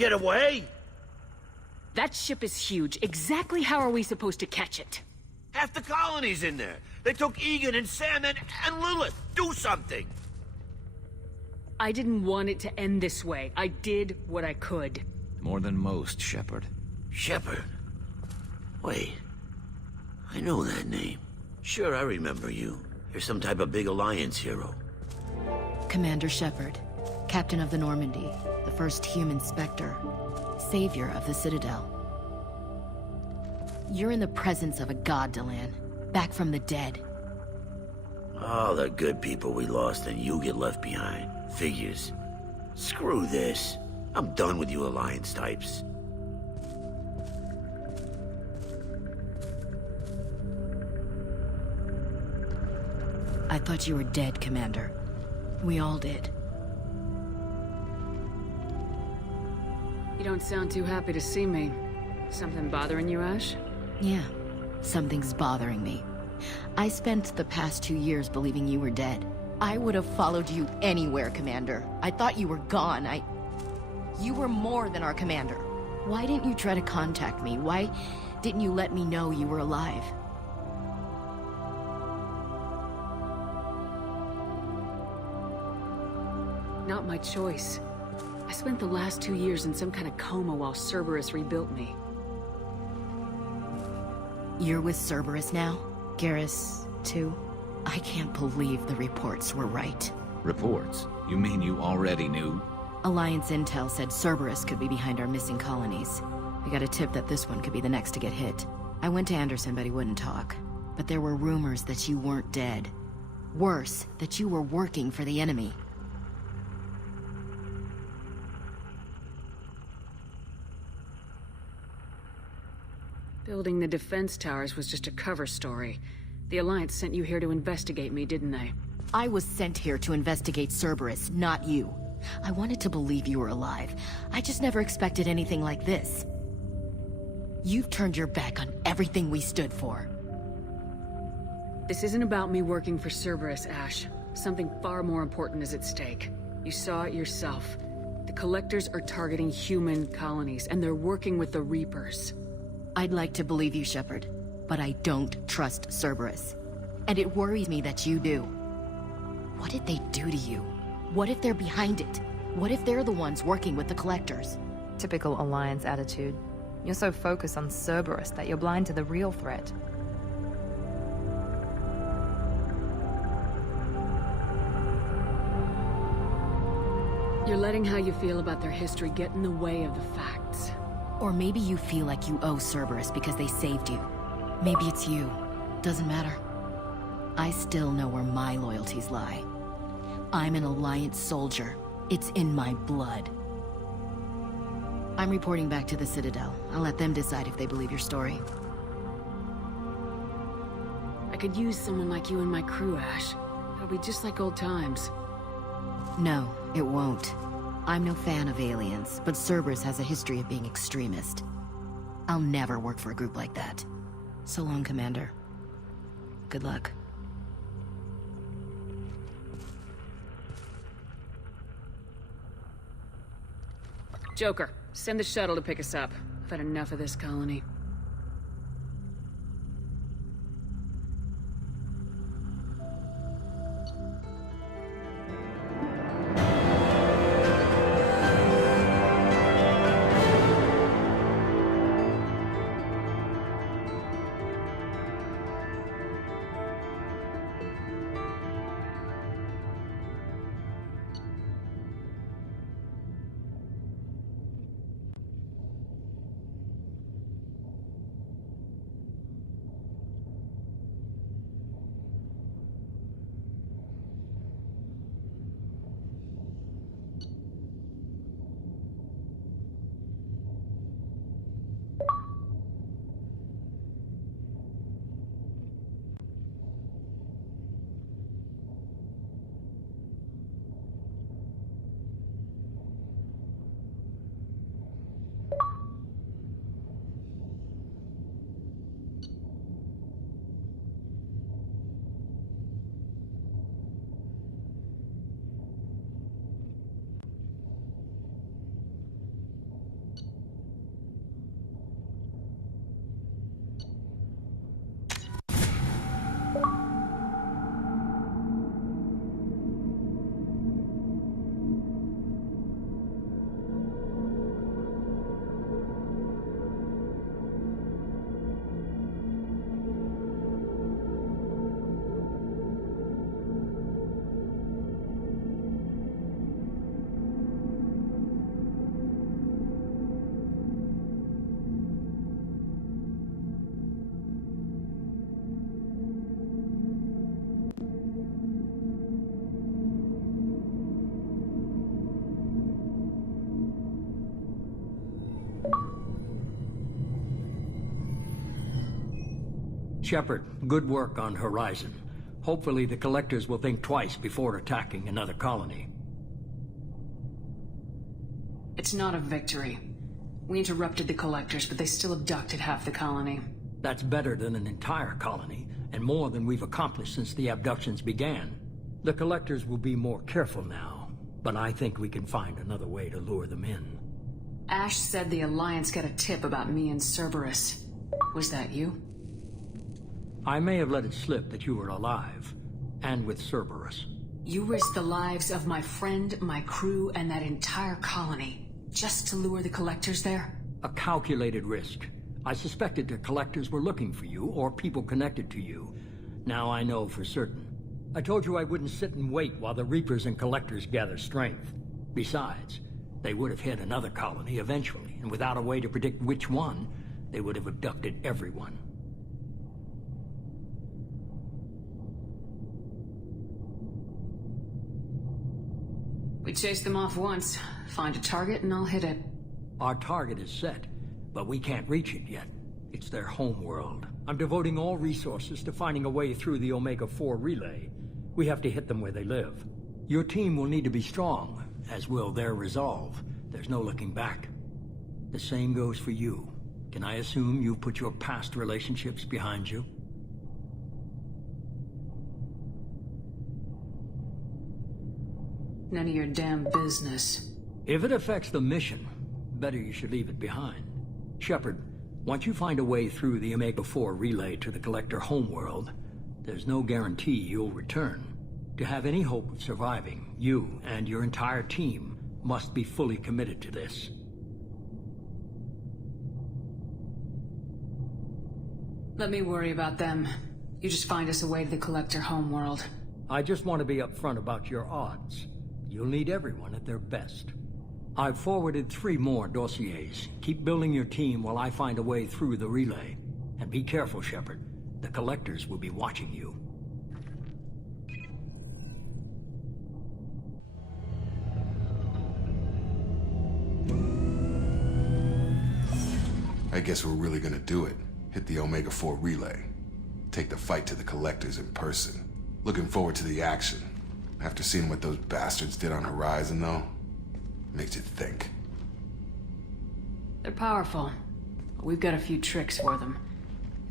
get away? That ship is huge. Exactly how are we supposed to catch it? Half the colony's in there. They took Egan and Sam and Lilith. Do something! I didn't want it to end this way. I did what I could. More than most, Shepard. Shepard? Wait. I know that name. Sure, I remember you. You're some type of big Alliance hero. Commander Shepard, Captain of the Normandy, the first human Spectre, savior of the Citadel. You're in the presence of a god, Delan, back from the dead. All the good people we lost and you get left behind. Figures. Screw this. I'm done with you Alliance types. I thought you were dead, Commander. We all did. You don't sound too happy to see me. Something bothering you, Ash? Yeah, something's bothering me. I spent the past 2 years believing you were dead. I would have followed you anywhere, Commander. I thought you were gone. You were more than our commander. Why didn't you try to contact me? Why didn't you let me know you were alive? Not my choice. I spent the last 2 years in some kind of coma while Cerberus rebuilt me. You're with Cerberus now? Garrus, too? I can't believe the reports were right. Reports? You mean you already knew? Alliance intel said Cerberus could be behind our missing colonies. We got a tip that this one could be the next to get hit. I went to Anderson, but he wouldn't talk. But there were rumors that you weren't dead. Worse, that you were working for the enemy. Building the defense towers was just a cover story. The Alliance sent you here to investigate me, didn't they? I was sent here to investigate Cerberus, not you. I wanted to believe you were alive. I just never expected anything like this. You've turned your back on everything we stood for. This isn't about me working for Cerberus, Ash. Something far more important is at stake. You saw it yourself. The Collectors are targeting human colonies, and they're working with the Reapers. I'd like to believe you, Shepard, but I don't trust Cerberus. And it worries me that you do. What did they do to you? What if they're behind it? What if they're the ones working with the Collectors? Typical Alliance attitude. You're so focused on Cerberus that you're blind to the real threat. You're letting how you feel about their history get in the way of the facts. Or maybe you feel like you owe Cerberus because they saved you. Maybe it's you. Doesn't matter. I still know where my loyalties lie. I'm an Alliance soldier. It's in my blood. I'm reporting back to the Citadel. I'll let them decide if they believe your story. I could use someone like you in my crew, Ash. It'll be just like old times. No, it won't. I'm no fan of aliens, but Cerberus has a history of being extremist. I'll never work for a group like that. So long, Commander. Good luck. Joker, send the shuttle to pick us up. I've had enough of this colony. Shepard, good work on Horizon. Hopefully the Collectors will think twice before attacking another colony. It's not a victory. We interrupted the Collectors, but they still abducted half the colony. That's better than an entire colony, and more than we've accomplished since the abductions began. The Collectors will be more careful now, but I think we can find another way to lure them in. Ash said the Alliance got a tip about me and Cerberus. Was that you? I may have let it slip that you were alive, and with Cerberus. You risked the lives of my friend, my crew, and that entire colony, just to lure the Collectors there? A calculated risk. I suspected the Collectors were looking for you, or people connected to you. Now I know for certain. I told you I wouldn't sit and wait while the Reapers and Collectors gather strength. Besides, they would have hit another colony eventually, and without a way to predict which one, they would have abducted everyone. We chase them off once, find a target and I'll hit it. Our target is set, but we can't reach it yet. It's their home world. I'm devoting all resources to finding a way through the Omega-4 relay. We have to hit them where they live. Your team will need to be strong, as will their resolve. There's no looking back. The same goes for you. Can I assume you've put your past relationships behind you? None of your damn business. If it affects the mission, better you should leave it behind. Shepard, once you find a way through the Omega-4 relay to the Collector homeworld, there's no guarantee you'll return. To have any hope of surviving, you and your entire team must be fully committed to this. Let me worry about them. You just find us a way to the Collector homeworld. I just want to be upfront about your odds. You'll need everyone at their best. I've forwarded 3 more dossiers. Keep building your team while I find a way through the relay. And be careful, Shepard. The Collectors will be watching you. I guess we're really gonna do it. Hit the Omega-4 relay. Take the fight to the Collectors in person. Looking forward to the action. After seeing what those bastards did on Horizon, though, makes you think. They're powerful. But we've got a few tricks for them.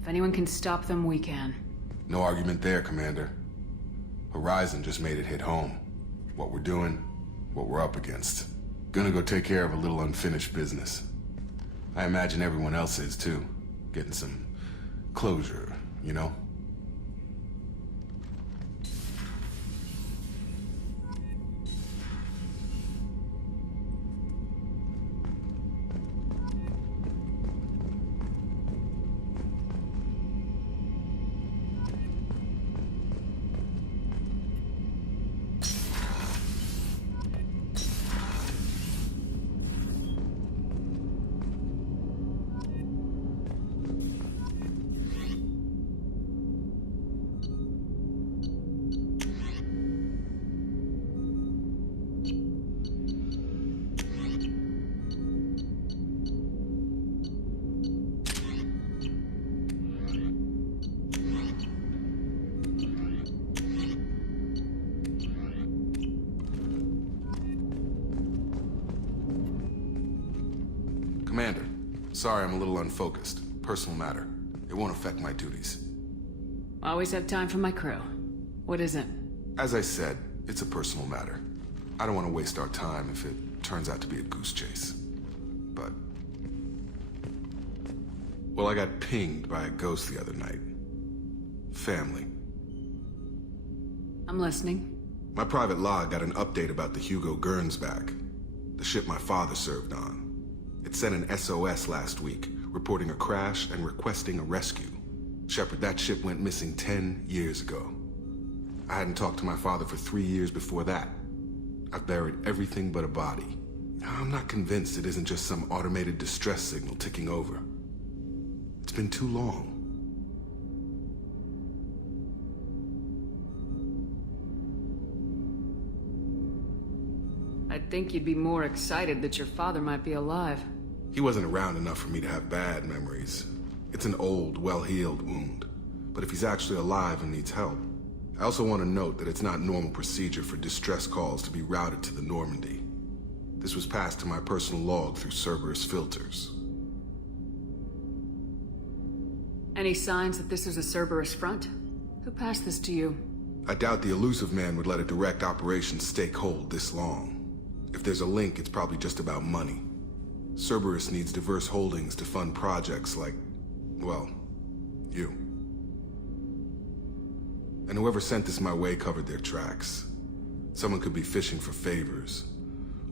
If anyone can stop them, we can. No argument there, Commander. Horizon just made it hit home. What we're doing, what we're up against. Gonna go take care of a little unfinished business. I imagine everyone else is, too. Getting some closure, you know? Commander, sorry I'm a little unfocused. Personal matter. It won't affect my duties. Always have time for my crew. What is it? As I said, it's a personal matter. I don't want to waste our time if it turns out to be a goose chase. But... well, I got pinged by a ghost the other night. Family. I'm listening. My private log got an update about the Hugo Gernsback, the ship my father served on. It sent an SOS last week, reporting a crash and requesting a rescue. Shepard, that ship went missing 10 years ago. I hadn't talked to my father for 3 years before that. I've buried everything but a body. I'm not convinced it isn't just some automated distress signal ticking over. It's been too long. I'd think you'd be more excited that your father might be alive. He wasn't around enough for me to have bad memories. It's an old, well-healed wound. but if he's actually alive and needs help. I also want to note that it's not normal procedure for distress calls to be routed to the Normandy. This was passed to my personal log through Cerberus filters. Any signs that this is a Cerberus front? Who passed this to you? I doubt the elusive man would let a direct operation take hold this long. If there's a link, it's probably just about money. Cerberus needs diverse holdings to fund projects like, well, you. And whoever sent this my way covered their tracks. Someone could be fishing for favors,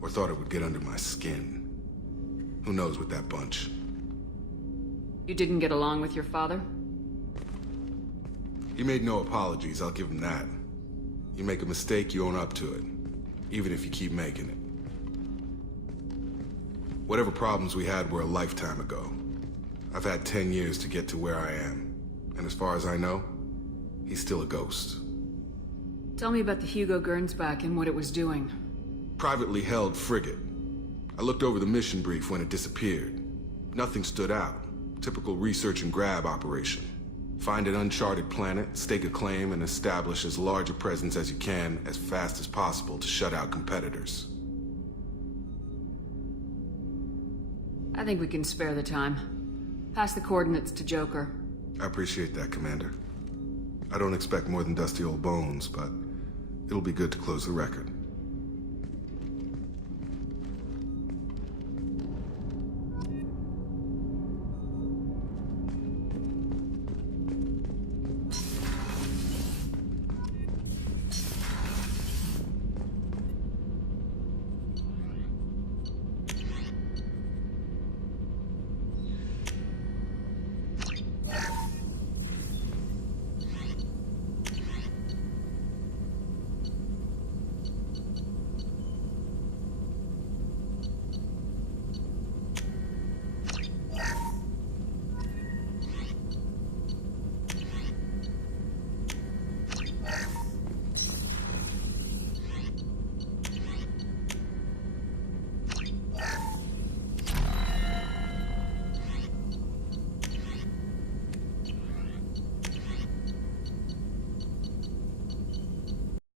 or thought it would get under my skin. Who knows with that bunch? You didn't get along with your father? He made no apologies, I'll give him that. You make a mistake, you own up to it. Even if you keep making it. Whatever problems we had were a lifetime ago. I've had 10 years to get to where I am. And as far as I know, he's still a ghost. Tell me about the Hugo Gernsback and what it was doing. Privately held frigate. I looked over the mission brief when it disappeared. Nothing stood out. Typical research and grab operation. Find an uncharted planet, stake a claim, and establish as large a presence as you can as fast as possible to shut out competitors. I think we can spare the time. Pass the coordinates to Joker. I appreciate that, Commander. I don't expect more than dusty old bones, but it'll be good to close the record.